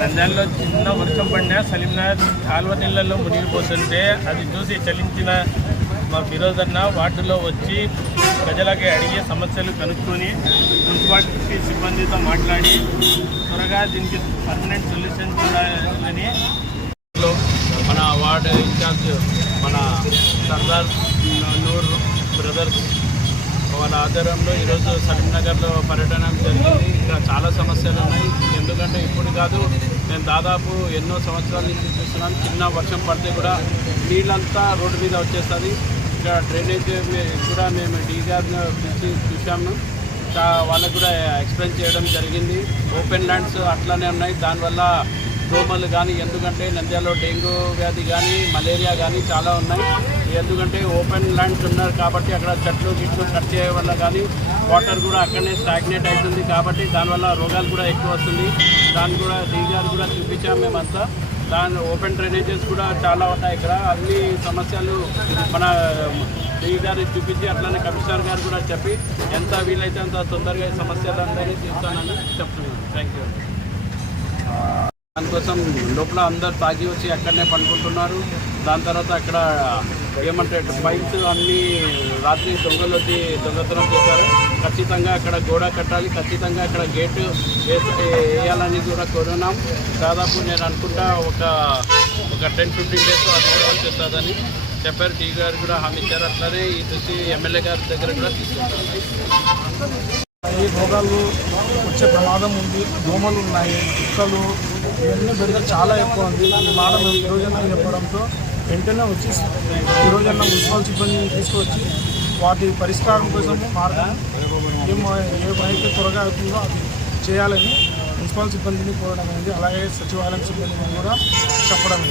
రంజాన్లో చిన్న వర్షం పడినా సలీంనగర్ కాలువ నీళ్ళల్లో మునిగిపోతుంటే అది చూసి చలించిన మా ఫిరోజ్ అన్న వార్డులో వచ్చి ప్రజలకి అడిగే సమస్యలు కనుక్కొని మున్సిపాలిటీ సిబ్బందితో మాట్లాడి త్వరగా దీనికి పర్మనెంట్ సొల్యూషన్ చూడాలని మన వార్డు ఇన్ఛార్జ్ మన సర్దార్ నూర్ బ్రదర్స్ వాళ్ళ ఆధ్వర్యంలో ఈరోజు సలీంనగర్లో పర్యటన జరిగింది. ఇక్కడ చాలా సమస్యలు ఉన్నాయి. ఎందుకంటే ఇప్పుడు కాదు నేను దాదాపు ఎన్నో సంవత్సరాల నుంచి చూస్తున్నాను. చిన్న వర్షం పడితే కూడా నీళ్ళంతా రోడ్డు మీద వచ్చేస్తుంది. ఇక్కడ డ్రైనేజ్ కూడా మేము డీ పిలిచి చూసాము వాళ్ళకు కూడా ఎక్స్ప్లెయిన్ చేయడం జరిగింది. ఓపెన్ ల్యాండ్స్ అట్లానే ఉన్నాయి. దానివల్ల దోమలు కానీ ఎందుకంటే నంద్యాలలో డెంగ్యూ వ్యాధి కానీ మలేరియా కానీ చాలా ఉన్నాయి. ఎందుకంటే ఓపెన్ ల్యాండ్స్ ఉన్నారు కాబట్టి అక్కడ చెట్లు గిట్లు కట్ చేయడం వల్ల కానీ వాటర్ కూడా అక్కడనే స్టాగ్నేట్ అవుతుంది కాబట్టి దానివల్ల రోగాలు కూడా ఎక్కువ వస్తుంది. దాన్ని కూడా డీ కూడా చూపించాము మేమంతా. దాని ఓపెన్ డ్రైనేజెస్ కూడా చాలా ఉన్నాయి ఇక్కడ. అన్ని సమస్యలు మన డీ గారు చూపించి అట్లనే కమిషనర్ గారు కూడా చెప్పి ఎంత వీలైతే అంత తొందరగా సమస్యలు అందరినీ తీస్తానని చెప్తున్నాను. థ్యాంక్ యూ దానికోసం లోపల అందరు తాగి వచ్చి అక్కడనే పండుకుంటున్నారు. దాని తర్వాత అక్కడ ఏమంటే బైక్స్ అన్ని రాత్రి దొంగలు వచ్చి దొంగతనం చేశారు. ఖచ్చితంగా అక్కడ గోడ కట్టాలి. ఖచ్చితంగా అక్కడ గేటు వేయాలని కూడా కోరున్నాం. దాదాపు నేను అనుకుంటా ఒక ఒక టెన్ ఫిఫ్టీన్ డేస్ అది కూడా వచ్చేస్తుందని చెప్పారు. టీ గారు కూడా హామీ ఇచ్చారు. అట్లనే ఈ చూసి ఎమ్మెల్యే గారి దగ్గర కూడా తీసుకుంటారు ఈ రోగాలు వచ్చే ప్రమాదం ఉంది దోమలు ఉన్నాయి కుక్కలు ఇవన్నీ బెడద చాలా ఎక్కువ ఉంది. ఈ మాట మేము ఈరోజన్న చెప్పడంతో వెంటనే వచ్చి ఈరోజన్న మున్సిపల్ సిబ్బందిని తీసుకొచ్చి వాటి పరిష్కారం కోసం మార్గం ఏం ఏమైతే త్వరగా అవుతుందో అది చేయాలని మున్సిపల్ సిబ్బందిని కోరడం అనేది అలాగే సచివాలయం సిబ్బందిని కూడా చెప్పడం